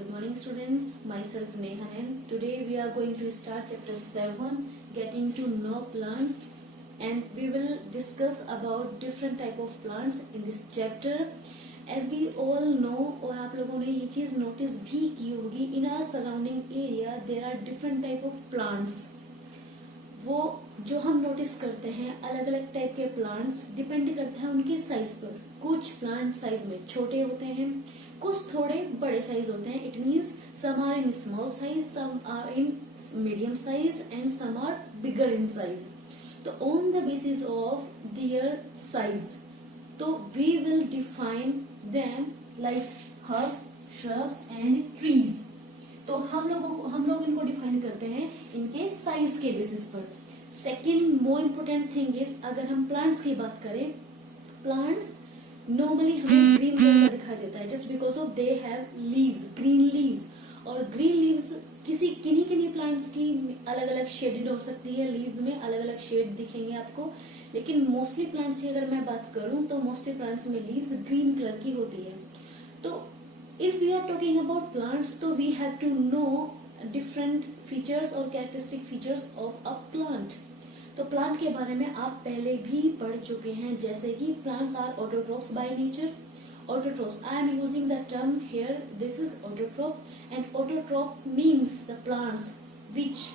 Good morning students, myself Nehan. Today we are going to start chapter 7, getting to know plants, and we will discuss about different type of plants in this chapter. As we all know और आप लोगों ने ये चीज notice भी की होगी, in our surrounding area there are different type of plants. वो जो हम नोटिस करते हैं अलग अलग टाइप के प्लांट्स डिपेंड करता है उनके साइज पर. कुछ प्लांट साइज में छोटे होते हैं, कुछ थोड़े बड़े साइज होते हैं. It means some are in small size, some are in medium size and some are bigger in size. तो on the basis of their size तो we will define them like herbs, shrubs and trees. तो हम लोग इनको define करते हैं इनके size के बेसिस पर. Second more important thing is, अगर हम प्लांट्स की बात करें, प्लांट्स नॉर्मली हमें ग्रीन कलर का दिखाई देता है just because of they have leaves, green leaves. और ग्रीन लीव्स किन्हीं प्लांट्स की अलग अलग शेडेड हो सकती है, लीव्स में अलग अलग शेड दिखेंगे आपको. लेकिन मोस्टली प्लांट्स की अगर मैं बात करूं तो मोस्टली प्लांट्स में लीव्स ग्रीन कलर की होती है. तो if we are talking about plants, so we have to know different features or characteristic features of a plant. तो प्लांट के बारे में आप पहले भी पढ़ चुके हैं, जैसे कि plants are autotrophs by nature. Autotrophs, I am using the term here, this is autotroph, and autotroph means the plants which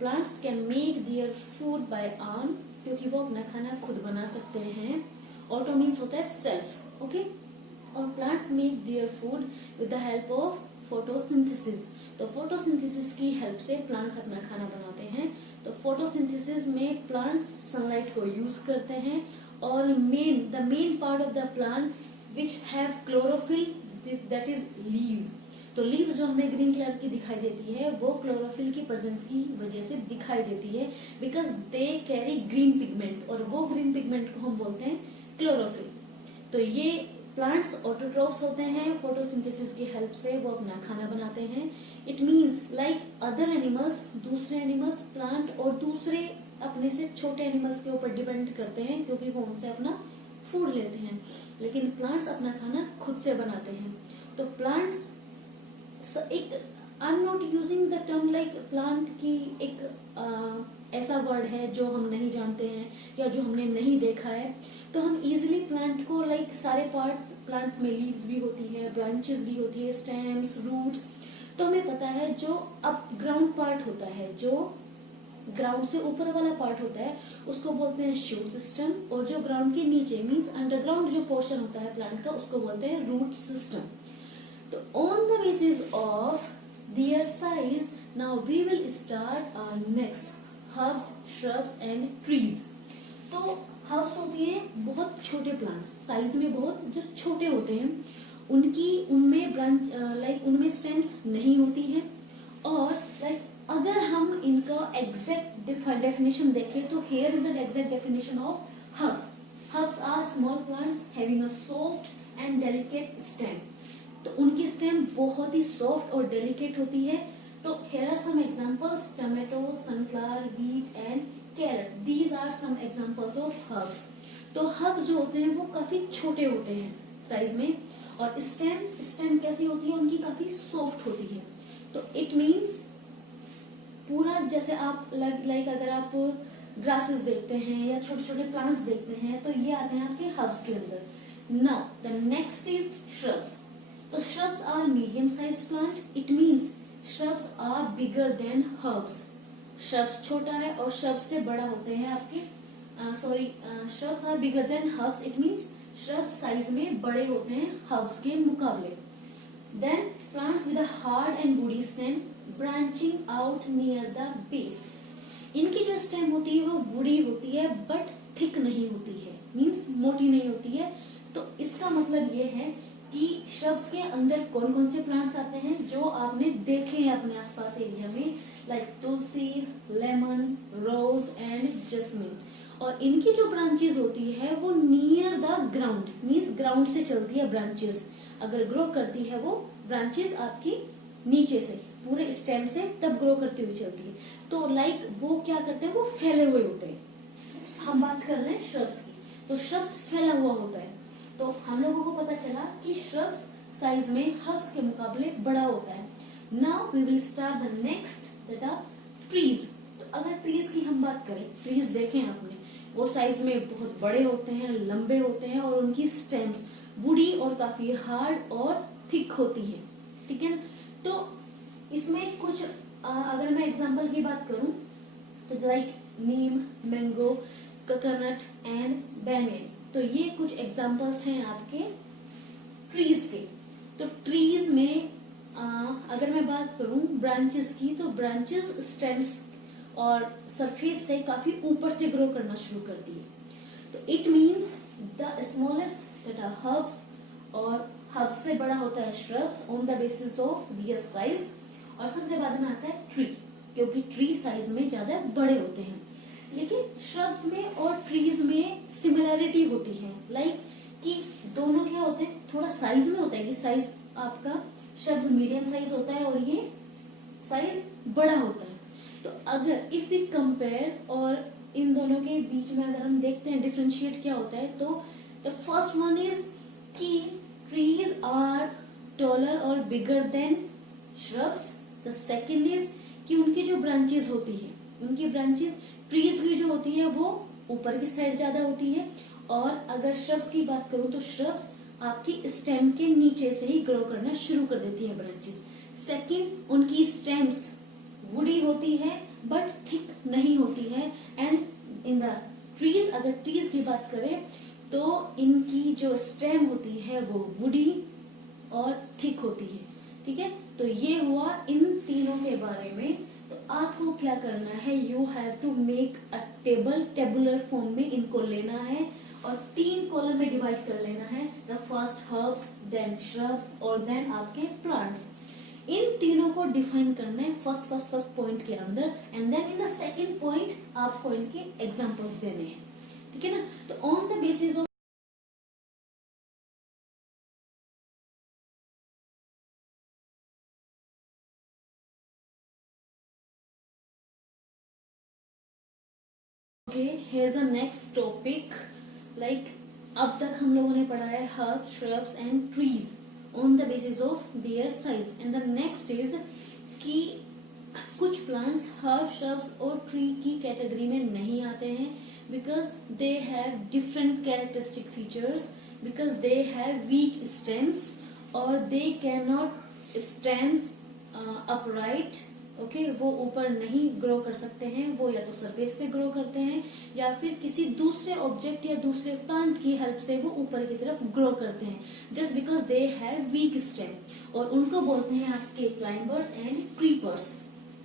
plants can make their food by own, क्योंकि वो अपना खाना खुद बना सकते हैं. Auto means होता है self, okay? और plants make their food with the help of photosynthesis. तो फोटोसिंथेसिस की हेल्प से प्लांट्स अपना खाना बनाते हैं. तो फोटोसिंथेसिस में प्लांट्स सनलाइट को यूज करते हैं और the main part of the plant which have chlorophyll, that is leaves. तो लीव्स जो हमें ग्रीन कलर की दिखाई देती है वो क्लोरोफिल की प्रेजेंस की वजह से दिखाई देती है, because they carry green pigment, और वो ग्रीन पिगमेंट को हम बोलते हैं क्लोरोफिल. तो ये प्लांट्स ऑटोट्रोफ्स होते हैं, फोटोसिंथेसिस की हेल्प से वो अपना खाना बनाते हैं. It means like other animals, दूसरे एनिमल्स प्लांट और दूसरे अपने से छोटे एनिमल्स के ऊपर डिपेंड करते हैं क्योंकि वो उनसे अपना फूड लेते हैं, लेकिन प्लांट्स अपना खाना खुद से बनाते हैं. तो प्लांट्स एक, I am not using the term like plant की एक ऐसा वर्ड है जो हम नहीं जानते हैं या जो हमने नहीं देखा है. तो हम इजीली प्लांट को लाइक सारे पार्ट्स, प्लांट्स में लीव्स भी होती है, ब्रांचेस भी होती है, स्टेम्स, रूट्स. तो हमें पता है जो अब ग्राउंड पार्ट होता है, जो ग्राउंड से ऊपर वाला पार्ट होता है उसको बोलते हैं शूट सिस्टम, और जो ग्राउंड के नीचे मींस अंडरग्राउंड जो पोर्शन होता है प्लांट का उसको बोलते हैं रूट सिस्टम. तो on the basis of their size now we will start our next herbs, shrubs and trees. तो हर्ब्स होती है बहुत छोटे प्लांट्स, साइज में बहुत जो छोटे होते हैं, उनमें ब्रांच लाइक उनमें स्टेम्स नहीं होती है. और लाइक अगर हम इनका एग्जैक्ट डेफिनेशन देखें तो here is the exact definition of herbs. Herbs are small plants having a soft and delicate stem. तो उनकी स्टेम बहुत ही सॉफ्ट और डेलिकेट होती है. तो here are some examples: tomato, sunflower, wheat and carrot. These are some examples of herbs. तो herbs जो होते हैं वो काफी छोटे होते हैं साइज में, और स्टेम कैसी होती है उनकी, काफी सॉफ्ट होती है. तो इट मीन्स पूरा जैसे आप लाइक अगर आप ग्रासेस देखते हैं या छोटे छोटे प्लांट्स देखते हैं तो ये आते हैं आपके हर्ब्स के अंदर. Now the next is shrubs. तो shrubs are medium size plant. It means shrubs are bigger than herbs. shrubs छोटा है और shrubs से बड़ा होते हैं आपके, shrubs are bigger than herbs. it means shrubs size में बड़े होते हैं herbs के मुकाबले. then plants with a hard and woody stem branching out near the base. इनकी जो stem होती है वो woody होती है but thick नहीं होती है, means मोटी नहीं होती है. तो इसका मतलब ये है कि श्रब्स के अंदर कौन कौन से प्लांट्स आते हैं जो आपने देखे हैं अपने आसपास एरिया में, like tulsi, lemon, rose and jasmine. और इनकी जो ब्रांचेस होती है वो near the ground, means ground से चलती है ब्रांचेस. अगर ग्रो करती है वो ब्रांचेस आपकी नीचे से पूरे स्टेम से तब ग्रो करती हुई चलती है. तो लाइक वो क्या करते हैं, वो फैले हुए होते हैं. हम बात कर रहे हैं श्रब्स की, तो श्रब्स फैला हुआ होता है. तो हम लोगों को पता चला कि श्रब्स साइज में हर्ब्स के मुकाबले बड़ा होता है। Now we will start the next that are trees. तो अगर ट्रीज की हम बात करें, ट्रीज देखें आपने, वो साइज में बहुत बड़े होते हैं, लंबे होते हैं और उनकी स्टेम्स वुडी और काफी हार्ड और थिक होती है, ठीक है। तो इसमें कुछ अगर मैं एग्जांपल की बात करूं तो like Neem, mango, coconut and banyan, तो ये कुछ एग्जांपल्स हैं आपके ट्रीज के। तो ट्रीज में अगर मैं बात करूं ब्रांचेस की, तो ब्रांचेस स्टेम्स और सरफेस से काफी ऊपर से ग्रो करना शुरू करती है। तो it means the smallest that are herbs, और हर्ब्स से बड़ा होता है shrubs on the basis of their size, और सबसे बाद में आता है ट्री, क्योंकि ट्री साइज में ज्यादा बड़े होते हैं। लेकिन श्रब्स में और ट्रीज में सिमिलैरिटी होती है, लाइक कि दोनों क्या होते हैं, थोड़ा साइज में होता है कि साइज आपका श्रब्स मीडियम साइज होता है और ये साइज बड़ा होता है। तो अगर इफ वी कंपेयर और इन दोनों के बीच में अगर हम देखते हैं डिफरेंशिएट क्या होता है, तो द फर्स्ट वन इज कि ट्रीज आर टॉलर और bigger than shrubs. The second is कि उनकी जो ब्रांचेस होती है, उनकी ब्रांचेस ट्रीज की जो होती है वो ऊपर की साइड ज्यादा होती है, और अगर श्रब्स की बात करूं तो श्रब्स आपकी स्टेम के नीचे से ही ग्रो करना शुरू कर देती है ब्रांचेस। सेकंड, उनकी स्टेम्स वुडी होती है बट थिक नहीं होती है, एंड इन द ट्रीज, अगर ट्रीज की बात करें तो इनकी जो स्टेम होती है वो वुडी और थिक होती है, ठीक है। तो ये हुआ इन तीनों के बारे में। तो आपको क्या करना है, you have to make a table, tabular form में इनको लेना है और 3 कॉलम में डिवाइड कर लेना है। The first herbs, then shrubs और देन आपके प्लांट्स। इन तीनों को डिफाइन करना है फर्स्ट पॉइंट के अंदर, and then in the second point आपको इनके एग्जांपल्स देने हैं, ठीक है ना। तो on the basis of okay, here the next topic. Like अब तक हम लोगों ने पढ़ा है herbs, shrubs and trees on the basis of their size, and the next is कि कुछ प्लांट्स हर्ब, श्रब्स और ट्री की कैटेगरी में नहीं आते हैं because they have different characteristic features, because they have weak stems और they can not stand upright. Okay, वो ऊपर नहीं ग्रो कर सकते हैं, वो या तो सरफेस पे ग्रो करते हैं या फिर किसी दूसरे ऑब्जेक्ट या दूसरे प्लांट की हेल्प से वो ऊपर की तरफ ग्रो करते हैं, just because they have week stem, और उनको बोलते हैं आपके क्लाइंबर्स एंड क्रीपर्स,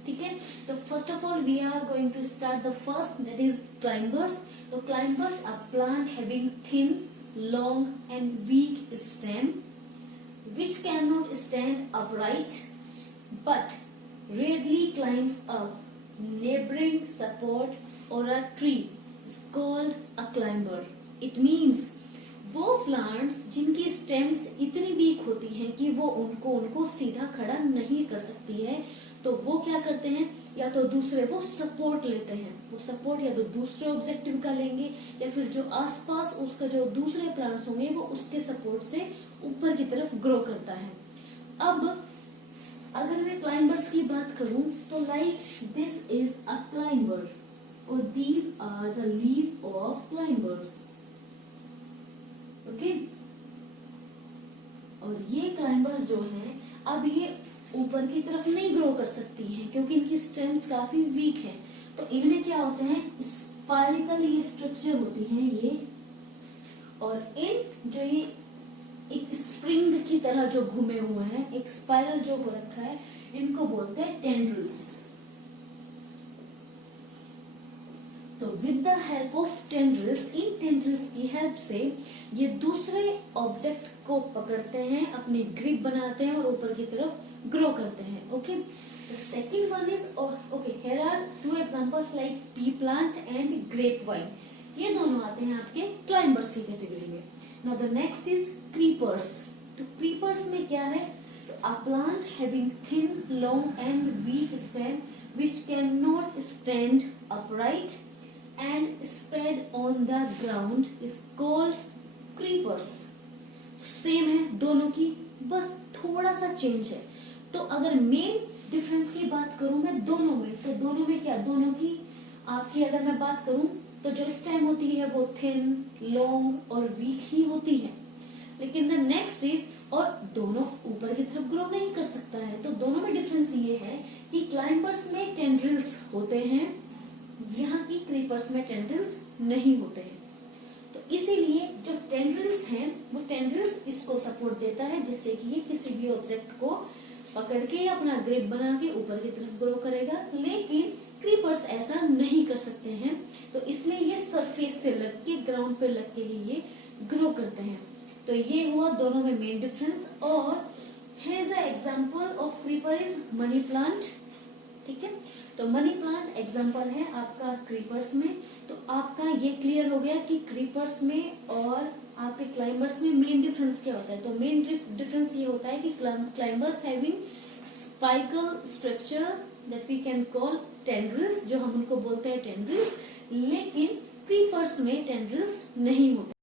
ठीक है। तो first of all we are going to start the first, that is climbers. तो climbers are plant having thin, long and weak stem which cannot stand upright but rarely climbs up neighboring support or a tree is called a climber. It means वो plants जिनकी stems इतनी week होती हैं कि वो उनको सीधा खड़ा नहीं कर सकती है, तो वो क्या करते हैं, या तो दूसरे वो सपोर्ट लेते हैं, वो सपोर्ट या तो दूसरे ऑब्जेक्टिव का लेंगे या फिर जो आसपास उसका जो दूसरे प्लांट्स होंगे वो उसके सपोर्ट से ऊपर की तरफ ग्रो करता है। अब अगर मैं क्लाइंबर्स की बात करूं तो like this is a climber और these are the leaf of climbers, okay. और ये क्लाइंबर्स जो हैं, अब ये ऊपर की तरफ नहीं ग्रो कर सकती हैं क्योंकि इनकी स्टेम्स काफी वीक हैं। तो इनमें क्या होते हैं, स्पाइरिकल ये स्ट्रक्चर होती हैं ये, और इन जो ये एक स्प्रिंग की तरह जो घूमे हुए हैं, एक स्पाइरल जो हो रखा है, इनको बोलते हैं टेंड्रिल्स। तो with the help of tendrils, in tendrils की हेल्प से ये दूसरे ऑब्जेक्ट को पकड़ते हैं, अपनी ग्रिप बनाते हैं और ऊपर की तरफ ग्रो करते हैं, okay. The second one is okay, here are 2 examples like pea plant and grape vine, ये दोनों आते हैं आपके क्लाइंबर्स की कैटेगरी में। Now the next is creepers. तो क्रीपर्स में क्या है, तो a plant having thin, long and weak stem which cannot stand upright and spread on the ground is called creepers. Same है दोनों की बस थोड़ा सा चेंज है। तो अगर मेन डिफरेंस की बात करूं मैं दोनों में, तो दोनों में क्या, दोनों की आपकी अगर मैं बात करूं तो जो स्टेम होती है वो थिन, लॉन्ग और वीक ही होती है। लेकिन द नेक्स्ट इज, और दोनों ऊपर की तरफ ग्रो नहीं कर सकता है। तो दोनों में डिफरेंस ये है कि क्लाइंबर्स में टेंड्रिल्स होते हैं, यहाँ की क्रीपर्स में टेंड्रिल्स नहीं होते हैं। तो इसीलिए जो टेंड्रिल्स हैं वो टेंड्रिल्स इसको सपोर्ट देता है, जिससे कि ये किसी भी ऑब्जेक्ट को पकड़ के अपना ग्रिप बना के ऊपर की तरफ ग्रो करेगा। लेकिन क्रीपर्स ऐसा नहीं कर सकते हैं, तो इसलिए ये सरफेस से लग के, ग्राउंड पे लग के ही ये ग्रो करते हैं। तो ये हुआ दोनों में मेन डिफरेंस। और here the example of creeper is money plant. ठीक है, तो मनी प्लांट एग्जांपल है आपका क्रीपर्स में। तो आपका ये क्लियर हो गया कि क्रीपर्स में और आपके क्लाइंबर्स में मेन डिफरेंस क्या होता है। तो मेन डिफरेंस ये होता है कि climbers having spiral structure that we can call tendrils, जो हम उनको बोलते हैं टेंड्रिल्स, लेकिन क्रीपर्स में टेंड्रिल्स नहीं होते।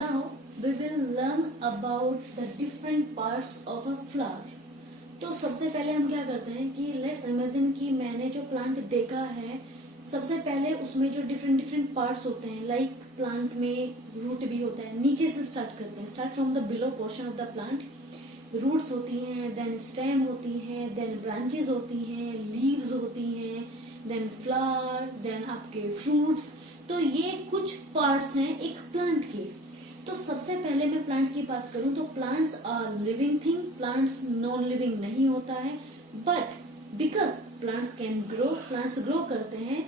Now we will learn about the different parts of a flower. तो सबसे पहले हम क्या करते हैं कि लेट्स इमेजिन कि मैंने जो प्लांट देखा है, सबसे पहले उसमें जो डिफरेंट डिफरेंट पार्ट्स होते हैं, लाइक प्लांट में रूट भी होता है। नीचे से स्टार्ट करते हैं, start from the below portion of the plant. Roots होती हैं, देन स्टेम होती है, देन ब्रांचेस होती हैं, लीव्स होती हैं, देन फ्लावर, देन आपके फ्रूट्स। तो ये कुछ पार्ट्स हैं एक प्लांट के। तो सबसे पहले मैं प्लांट की बात करूं तो plants are living thing, plants non living नहीं होता है। But because plants can grow, plants grow करते हैं,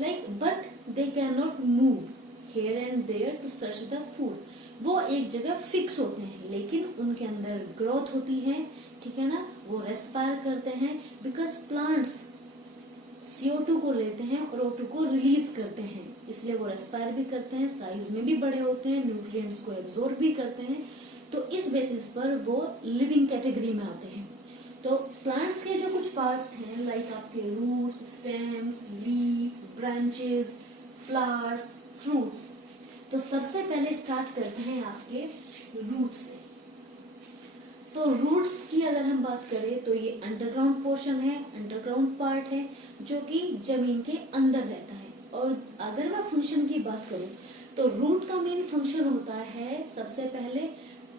like but they can not move here and there to search the food. वो एक जगह फिक्स होते हैं, लेकिन उनके अंदर ग्रोथ होती है। ठीक है ना, वो रेस्पायर करते हैं बिकॉज प्लांट्स CO2 को लेते हैं और O2 को रिलीज करते हैं, इसलिए वो रेस्पायर भी करते हैं, साइज में भी बड़े होते हैं, न्यूट्रिएंट्स को एब्जॉर्ब भी करते हैं। तो इस बेसिस पर वो लिविंग कैटेगरी में आते हैं। तो प्लांट्स के जो कुछ पार्ट्स हैं, लाइक आपके roots, stems, leaf, branches, flowers, fruits. तो सबसे पहले स्टार्ट करते हैं आपके रूट्स से। तो रूट्स की अगर हम बात करें तो ये अंडरग्राउंड पोर्शन है, अंडरग्राउंड पार्ट है जो कि जमीन के अंदर रहता है। और अगर मैं फंक्शन की बात करूं तो रूट का मेन फंक्शन होता है, सबसे पहले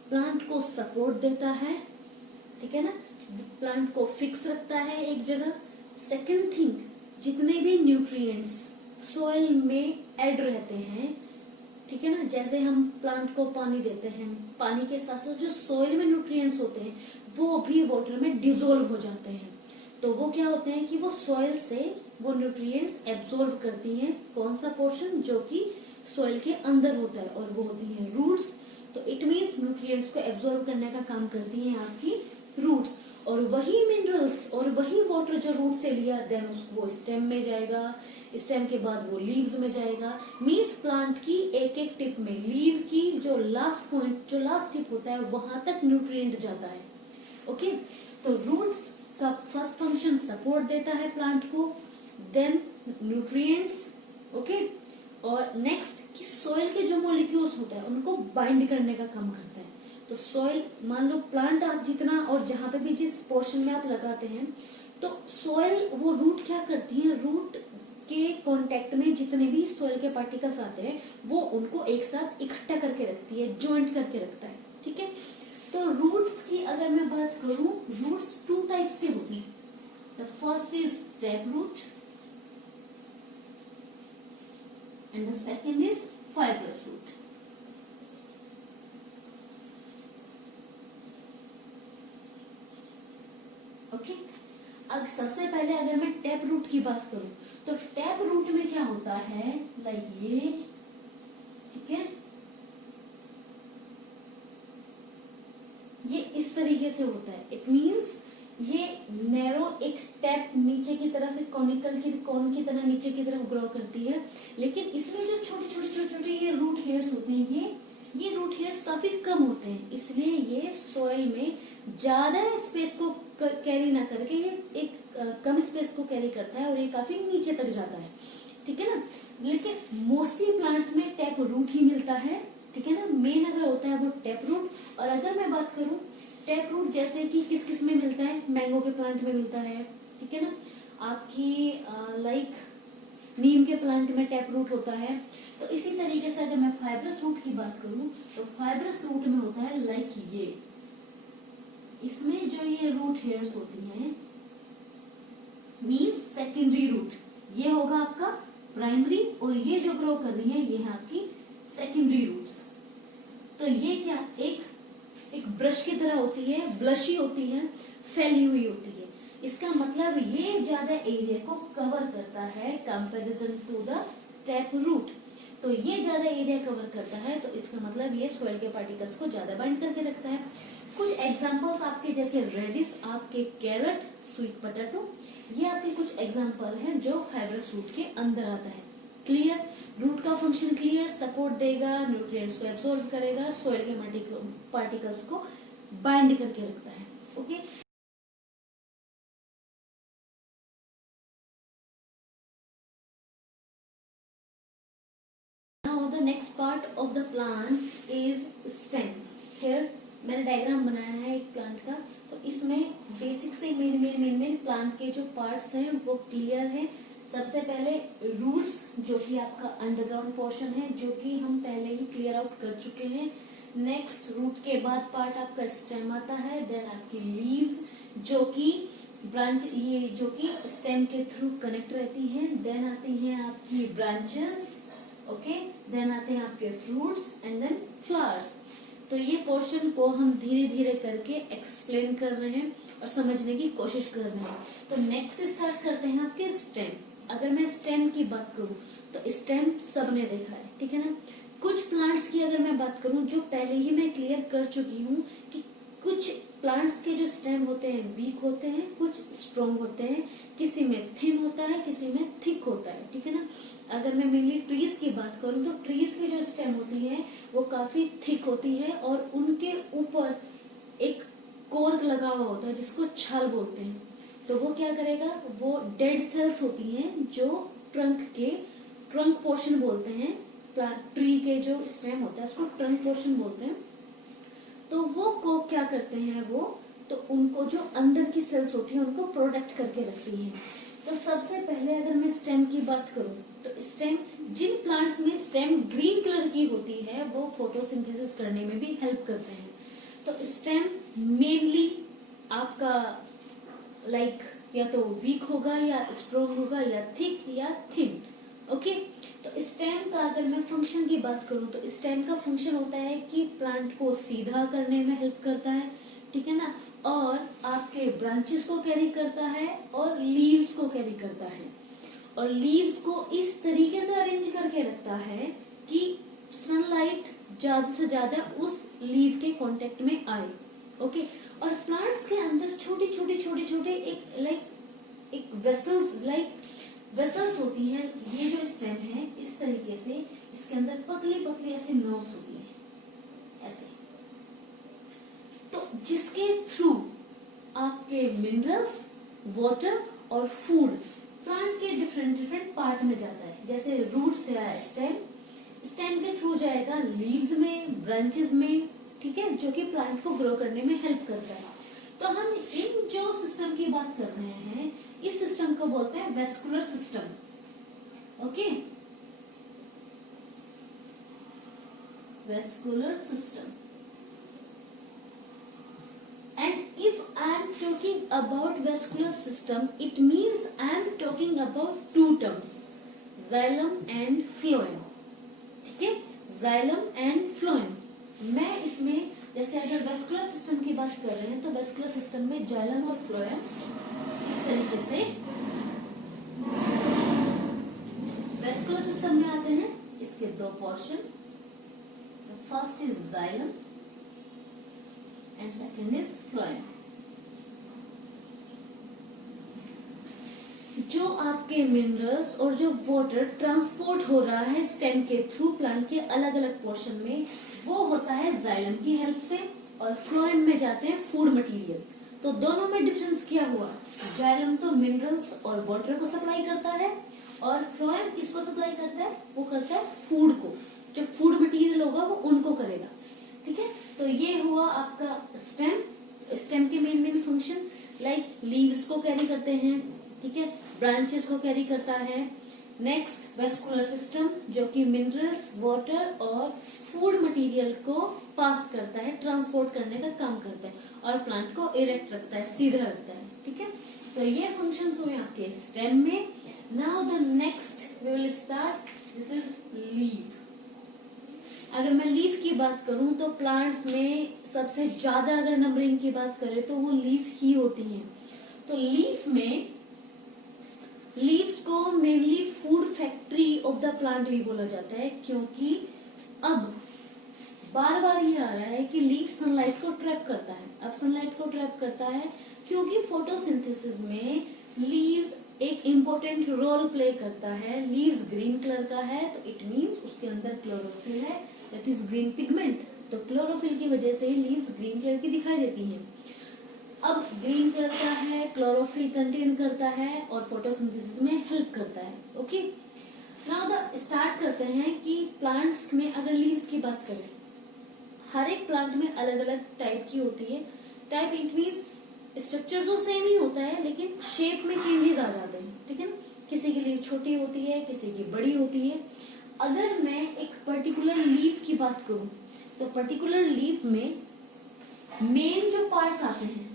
प्लांट को सपोर्ट देता है, ठीक है ना, प्लांट को फिक्स रखता है एक जगह। सेकंड थिंग, जितने भी न्यूट्रिएंट्स सोइल में ऐड रहते हैं, ठीक है ना, जैसे हम प्लांट को पानी देते हैं, पानी के साथ साथ जो सोइल में न्यूट्रिएंट्स होते हैं वो भी वाटर में डिसोल्व हो जाते हैं। तो वो क्या होते हैं कि वो सॉइल से वो न्यूट्रिएंट्स एब्सॉर्ब करती हैं। कौन सा पोर्शन, जो कि सॉइल के अंदर होता है, और वो होती हैं रूट्स। तो इट मीन्स न्यूट्रिएंट्स को एब्सॉर्ब करने का काम करती हैं आपकी रूट्स। और वही मिनरल्स और वही वाटर जो रूट से लिया, देन उसको स्टेम में जाएगा, स्टेम के बाद वो लीव्स में जाएगा। मीन्स प्लांट की एक एक टिप में, लीव की जो लास्ट पॉइंट, जो लास्ट टिप होता है, वहां तक न्यूट्रिएंट जाता है। ओके, तो रूट्स का फर्स्ट फंक्शन सपोर्ट देता है प्लांट को, देन न्यूट्रिएंट्स। ओके, और नेक्स्ट कि सॉइल के जो मॉलिक्यूल्स होते हैं उनको बाइंड करने का काम करता है। तो सॉइल, मान लो प्लांट आप जितना और जहां पे भी जिस पोर्शन में आप लगाते हैं, तो सॉइल वो रूट क्या करती है, रूट के कांटेक्ट में जितने भी सॉइल के पार्टिकल्स आते हैं वो उनको एक साथ इकट्ठा करके रखती है, ज्वाइंट करके रखता है। ठीक है, तो रूट्स की अगर मैं बात करूं, रूट्स टू टाइप्स के होते हैं। The first is tap root and the second is fibrous root. Okay, अब सबसे पहले अगर मैं टैप रूट की बात करूं तो टैप रूट में क्या होता है, लाइक ये, ठीक है, ये इस तरीके से होता है। इट मींस ये नैरो एक टैप नीचे की तरफ, एक कॉनिकल की कॉन की तरह नीचे की तरफ ग्रो करती है। लेकिन इसमें जो छोटे छोटे छोटे छोटे ये रूट हेयर्स होते हैं, ये रूट हेयर्स काफी कम होते हैं, इसलिए ये सॉइल में ज्यादा स्पेस को कैरी ना करके ये एक कम स्पेस को कैरी करता है और ये काफी नीचे तक जाता है। ठीक है ना, लेकिन मोस्टली प्लांट्स में टैप रूट ही मिलता है। ठीक है ना। मेन अगर होता है वो टैप रूट, और अगर मैं बात करूं टैप रूट जैसे कि किस किस में मिलता है, मैंगो के प्लांट में मिलता है, ठीक है ना। आपकी लाइक नीम के प्लांट में टैप रूट होता है। तो इसी तरीके से अगर मैं फाइब्रस रूट की बात करूं तो फाइब्रस रूट में होता है लाइक ये, इसमें जो ये रूट हेयर्स होती हैं मींस सेकेंडरी रूट, ये होगा आपका प्राइमरी, और ये जो ग्रो कर रही है ये है आपकी सेकेंडरी रूट्स। तो ये क्या एक ब्रश की तरह होती है, ब्लशी होती है, फैली हुई होती है। इसका मतलब ये ज्यादा एरिया को कवर करता है comparison to the tap root. तो ये ज्यादा एरिया कवर करता है, तो इसका मतलब ये सॉइल के पार्टिकल्स को ज्यादा बाइंड करके रखता है। कुछ एग्जांपल्स आपके जैसे रेडिस, आपके कैरेट, स्वीट पोटैटो, ये आपके कुछ एग्जांपल हैं जो फाइब्रस रूट के अंदर आता है। क्लियर, रूट का फंक्शन क्लियर, सपोर्ट देगा, न्यूट्रिएंट्स को एब्सॉर्ब करेगा, सॉइल के पार्टिकल्स को बाइंड करके रखता है। Okay, now the next part of the plant is stem. Here मैंने डायग्राम बनाया है एक प्लांट का, तो इसमें बेसिक से मेन प्लांट के जो पार्ट्स हैं वो क्लियर हैं। सबसे पहले रूट्स, जो कि आपका अंडरग्राउंड पोर्शन है, जो कि हम पहले ही क्लियर आउट कर चुके हैं। नेक्स्ट रूट के बाद पार्ट आपका स्टेम आता है, देन आपकी लीव्स जो कि ब्रांच, ये जो कि स्टेम के थ्रू कनेक्ट रहती हैं, देन आती हैं आपकी ब्रांचेस, ओके, देन आते हैं आपके फ्रूट्स एंड देन फ्लावर्स। तो ये पोर्शन को हम धीरे धीरे करके एक्सप्लेन कर रहे हैं और समझने की कोशिश कर रहे हैं। तो नेक्स्ट स्टार्ट करते हैं आपके स्टेम। अगर मैं स्टेम की बात करूं तो स्टेम सबने देखा है, ठीक है ना। कुछ प्लांट्स की अगर मैं बात करूं जो पहले ही मैं क्लियर कर चुकी हूं कि कुछ प्लांट्स के जो स्टेम होते हैं वीक होते हैं, कुछ स्ट्रॉन्ग होते हैं, किसी में थिन होता है, किसी में थिक होता है, ठीक है ना। अगर मैं मेनली ट्रीज की बात करूं तो ट्रीज की जो स्टेम होती है वो काफी थिक होती है, और उनके ऊपर एक कोर्क लगा हुआ होता है जिसको छाल बोलते हैं। तो वो क्या करेगा, वो डेड सेल्स होती हैं जो ट्रंक पोर्शन बोलते हैं, ट्री के जो स्टेम होता है उसको ट्रंक पोर्शन बोलते हैं। तो वो को क्या करते हैं, वो तो उनको जो अंदर की सेल्स होती है उनको प्रोटेक्ट करके रखती हैं। तो सबसे पहले अगर मैं स्टेम की बात करूं तो स्टेम, जिन प्लांट्स में स्टेम ग्रीन कलर की होती है वो फोटोसिंथेसिस करने में भी हेल्प करते हैं। तो स्टेम मेनली आपका लाइक या तो वीक होगा या स्ट्रॉन्ग होगा या थिक या थिन, ओके। तो स्टेम का अगर मैं फंक्शन की बात करूं तो स्टेम का फंक्शन होता है कि प्लांट को सीधा करने में हेल्प करता है, ठीक है ना, और आपके ब्रांचेस को कैरी करता है और लीव्स को कैरी करता है, और लीव्स को इस तरीके से अरेंज करके रखता है कि सनलाइट ज्यादा से ज्यादा उस लीव के कांटेक्ट में आए, ओके। और प्लांट्स के अंदर छोटे एक वेसल्स होती हैं। ये जो स्टेम है इस तरीके से, इसके अंदर पतली ऐसी नोज होती है ऐसे, तो जिसके थ्रू आपके मिनरल्स, वाटर और फूड प्लांट के डिफरेंट पार्ट में जाता है। जैसे रूट से आया स्टेम के थ्रू जाएगा लीव्स में, ब्रांचेस में, ठीक है, जो कि प्लांट को ग्रो करने में हेल्प करता है। तो हम इन जो सिस्टम की बात कर रहे हैं, इस सिस्टम को बोलते हैं vascular system, okay, vascular system. And if I am talking about vascular system, it means I am talking about two terms, xylem and phloem, ठीक है, xylem and phloem। मैं इसमें जैसे अगर वेस्कुलर सिस्टम की बात कर रहे हैं तो वेस्कुलर सिस्टम में जाइलम और फ्लोएम इस तरीके से वेस्कुलर सिस्टम में आते हैं। इसके दो portion, first is xylem and second is phloem. जो आपके मिनरल्स और जो वाटर ट्रांसपोर्ट हो रहा है स्टेम के थ्रू प्लांट के अलग अलग पोर्शन में, वो होता है जाइलम की हेल्प से, और फ्लोएम में जाते हैं फूड मटेरियल। तो दोनों में डिफरेंस क्या हुआ, जाइलम तो मिनरल्स और वाटर को सप्लाई करता है, और फ्लोएम किसको सप्लाई करता है, वो करता है फूड को, जो फूड मटेरियल होगा वो उनको करेगा। ठीक है, तो ये हुआ आपका स्टेम। स्टेम के मेन फंक्शन लाइक लीव्स को कैरी करते हैं, ठीक है, ब्रांचेस को कैरी करता है। नेक्स्ट वेस्कुलर सिस्टम जो कि मिनरल्स, वाटर और फूड मटेरियल को पास करता है, ट्रांसपोर्ट करने का काम करता है, और प्लांट को इरेक्ट रखता है, सीधा रखता है। ठीक है, तो ये फंक्शंस हुए आपके स्टेम में। Now the next we will start, this is leaf. अगर मैं लीफ की बात करूं तो प्लांट्स में सबसे ज्यादा अगर नंबरिंग की बात करें तो वो लीफ ही होती हैं। तो लीव्स में, लीव्स को mainly food factory of the plant भी बोला जाता है, क्योंकि अब बार बार ये आ रहा है कि लीफ सनलाइट को ट्रैप करता है। अब सनलाइट को ट्रैप करता है क्योंकि फोटोसिंथेसिस में लीव्स एक इम्पोर्टेंट रोल प्ले करता है। लीव्स ग्रीन कलर का है तो इट मीन्स उसके अंदर क्लोरोफिल है, दैट इज ग्रीन पिगमेंट। तो क्लोरोफिल की वजह से लीव्स ग्रीन कलर की दिखाई देती हैं। अब ग्रीन कलर का है, क्लोरोफिल कंटेन करता है और फोटोसिंथेसिस में हेल्प करता है। ओके, नाउ द स्टार्ट करते हैं कि प्लांट्स में अगर लीव्स की बात करें, हर एक प्लांट में अलग अलग टाइप की होती है। टाइप इट मीन्स स्ट्रक्चर तो सेम ही होता है लेकिन शेप में चेंजेस आ जाते हैं। ठीक है ना, किसी की लीफ छोटी होती है, किसी की बड़ी होती है। अगर मैं एक पर्टिकुलर लीफ की बात करूं तो पर्टिकुलर लीफ में मेन जो पार्ट्स आते हैं,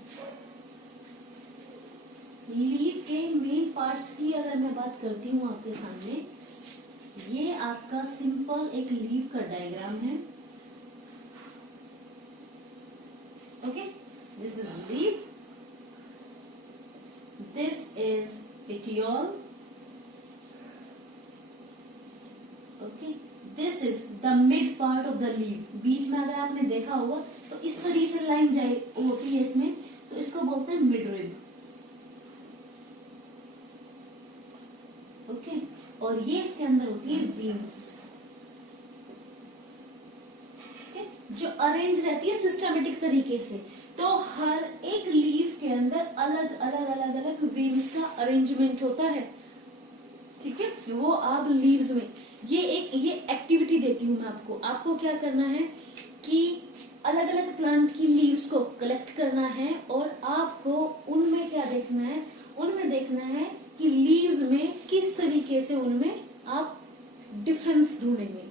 लीफ के मेन पार्ट्स की अगर मैं बात करती हूँ आपके सामने, ये आपका सिंपल एक लीफ का डायग्राम है। Okay, this is leaf, this is petiole, okay, this is the mid part of the leaf. बीच में अगर आपने देखा होगा तो इस तरीके से लाइन जाए होती है इसमें, तो इसको बोलते हैं मिड रिब। ओके, और ये इसके अंदर होती है वीन्स, जो अरेंज रहती है सिस्टमेटिक तरीके से। तो हर एक लीफ के अंदर अलग अलग वीन्स का अरेंजमेंट होता है। ठीक है, वो आप लीव्स में ये एक्टिविटी देती हूँ मैं आपको। आपको क्या करना है कि अलग अलग प्लांट की लीव्स को कलेक्ट करना है और आपको उनमें क्या देखना है, उनमें देखना है कि लीव्स में किस तरीके से उनमें आप डिफरेंस ढूंढेंगे,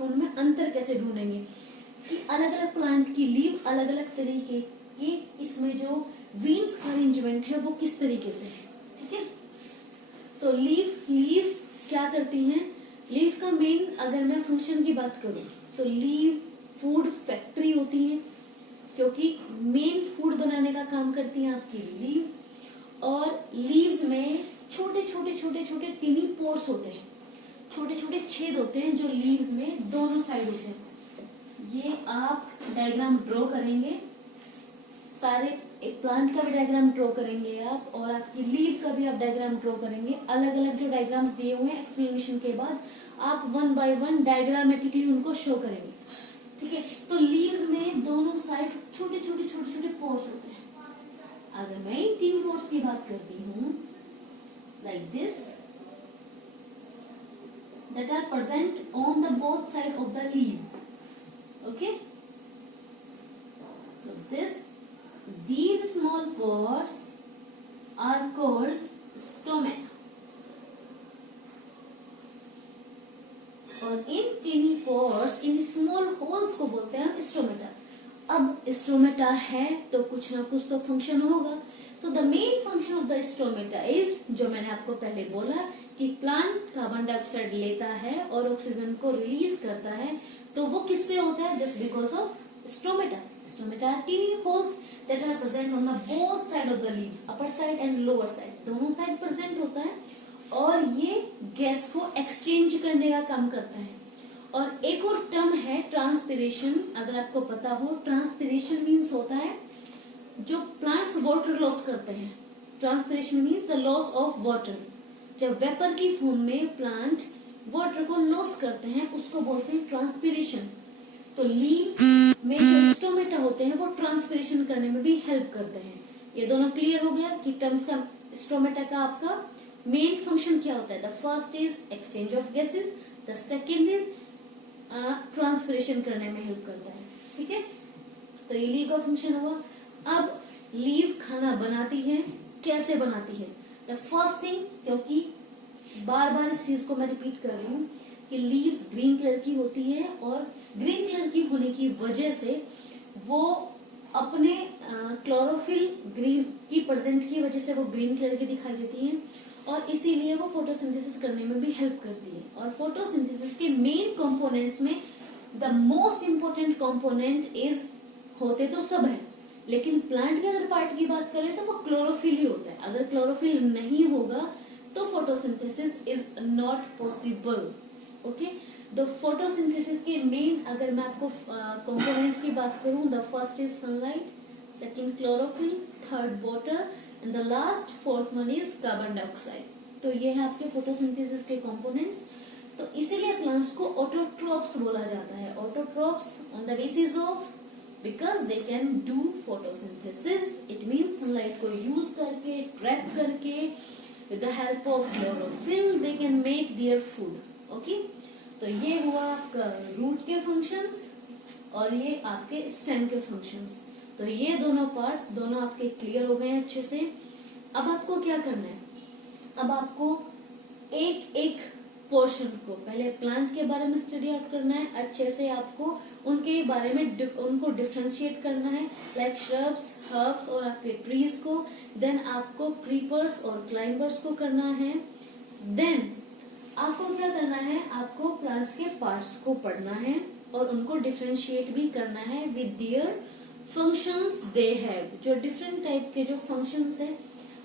उनमें अंतर कैसे ढूंढेंगे कि अलग अलग प्लांट की लीव अलग अलग तरीके की, इसमें जो वीन्स का अरेंजमेंट है वो किस तरीके से है। ठीक है, तो लीफ क्या करती हैं? लीफ का मेन अगर मैं फंक्शन की बात करूं तो लीव फूड फैक्ट्री होती है, क्योंकि मेन फूड बनाने का काम करती हैं आपकी लीव्स। और लीव्स में छोटे छोटे टिनी पोर्स होते हैं, छोटे छोटे छेद होते हैं जो लीव्स में दोनों साइड होते हैं। ये आप डायग्राम ड्रॉ करेंगे, सारे एक प्लांट का भी डायग्राम ड्रॉ करेंगे आप, और आपकी लीव का भी आप डायग्राम ड्रॉ करेंगे। अलग अलग जो डायग्राम्स दिए हुए हैं एक्सप्लेनेशन के बाद आप वन बाय वन डायग्रामेटिकली उनको शो करेंगे। ठीक है, तो लीव्स में दोनों साइड छोटे छोटे पोर्स होते हैं। अगर मैं इन तीन पोर्स की बात करती हूँ like this, that are present on the both side of the leaf. Okay, so these small pores are called stomata, और इन टिनी पोर्स, इन स्मॉल होल्स को बोलते हैं स्टोमेटा। अब स्टोमेटा है तो कुछ ना कुछ तो फंक्शन होगा। तो the main function of the stomata is, जो मैंने आपको पहले बोला कि प्लांट कार्बन डाइऑक्साइड लेता है और ऑक्सीजन को रिलीज करता है, तो वो किससे होता है? Just because of stomata. Stomata are tiny holes that are present on the both side of the leaves, upper side and lower side, दोनों साइड प्रेजेंट होता है, और ये गैस को एक्सचेंज करने का काम करता है। और एक और टर्म है ट्रांसपिरेशन, अगर आपको पता हो, ट्रांसपिरेशन मीन्स होता है जो प्लांट्स वाटर लॉस करते हैं। Transpiration means the loss of water. जब वेपर की फॉर्म में प्लांट वाटर को लॉस करते हैं उसको बोलते हैं ट्रांसपिरेशन। तो लीव्स में जो स्टोमेटा होते हैं वो ट्रांसपिरेशन करने में भी हेल्प करते हैं। ये दोनों क्लियर हो गया कि टर्म्स का, स्टोमेटा का आपका मेन फंक्शन क्या होता है? The first is exchange of gases, the second is transpiration करने में हेल्प करता है। ठीक है, तो ये लीव का फंक्शन हुआ। अब लीव खाना बनाती है, कैसे बनाती है? द फर्स्ट थिंग, क्योंकि बार बार इस चीज को मैं रिपीट कर रही हूँ कि लीव्स ग्रीन कलर की होती है और ग्रीन कलर की होने की वजह से वो अपने क्लोरोफिल ग्रीन की प्रेजेंट की वजह से वो ग्रीन कलर की दिखाई देती है और इसीलिए वो फोटोसिंथेसिस करने में भी हेल्प करती है। और फोटोसिंथेसिस के मेन कंपोनेंट्स में the most important component is, होते तो सब है लेकिन प्लांट के अगर पार्ट की बात करें तो वो क्लोरोफिल ही होता है। अगर क्लोरोफिल नहीं होगा तो photosynthesis is not possible. Okay, the photosynthesis के मेन, अगर मैं आपको कंपोनेंट्स की बात करूं, the first is sunlight, second chlorophyll, third water and the last fourth one is carbon dioxide. तो ये है आपके फोटोसिंथेसिस के कंपोनेंट्स। तो इसीलिए प्लांट्स को ऑटोट्रॉप्स बोला जाता है। Autotrophs on the basis of, because they can do photosynthesis, it means sunlight को यूज करके, ट्रैप करके, with the help of chlorophyll they can make their food. Okay, तो ये हुआ आपका रूट के फंक्शंस और ये आपके स्टेम के फंक्शंस। तो ये दोनों पार्ट्स दोनों आपके क्लियर हो गए अच्छे से। अब आपको क्या करना है? अब आपको एक एक पोर्शन को पहले प्लांट के बारे में स्टडी आउट करना है अच्छे से। आपको उनके बारे में उनको डिफ्रेंशिएट करना है, लाइक श्रब्स, हर्ब्स और आपके ट्रीज को। देन आपको क्रीपर्स और क्लाइंबर्स को करना है। देन आपको क्या करना है? आपको प्लांट्स के पार्ट्स को पढ़ना है और उनको डिफ्रेंशिएट भी करना है with their functions they have, जो डिफरेंट टाइप के जो फंक्शंस है।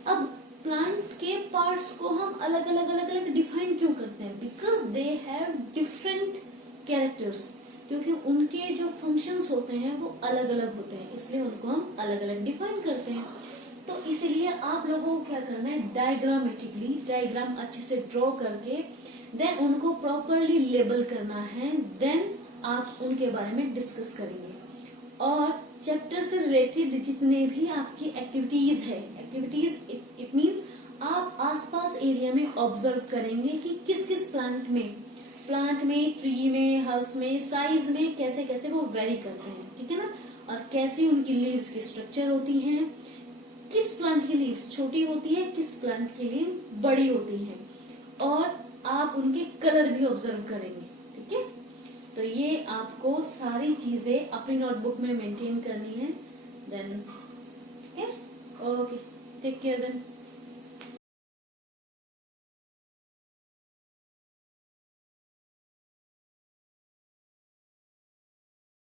अब प्लांट के पार्ट्स को हम अलग अलग डिफाइन क्यों करते हैं? Because they have different characters, क्योंकि उनके जो फंक्शंस होते हैं वो अलग अलग होते हैं, इसलिए उनको हम अलग अलग डिफाइन करते हैं। तो इसीलिए आप लोगों को क्या करना है? डायग्रामेटिकली डायग्राम अच्छे से ड्रॉ करके देन उनको प्रॉपरली लेबल करना है। देन आप उनके बारे में डिस्कस करेंगे। और चैप्टर से रिलेटेड जितने भी आपकी एक्टिविटीज है, एक्टिविटीज इट मींस आप आसपास एरिया में ऑब्जर्व करेंगे कि किस किस प्लांट में, ट्री में, हाउस में, साइज में कैसे कैसे वो वेरी करते हैं। ठीक है ना, और कैसी उनकी लीव्स की स्ट्रक्चर होती हैं, किस प्लांट की लीव्स छोटी होती है, किस प्लांट की लीव बड़ी होती है, और आप उनके कलर भी ऑब्जर्व करेंगे। ठीक है, तो ये आपको सारी चीजें अपनी नोटबुक में मेंटेन करनी है। Then okay, take care then.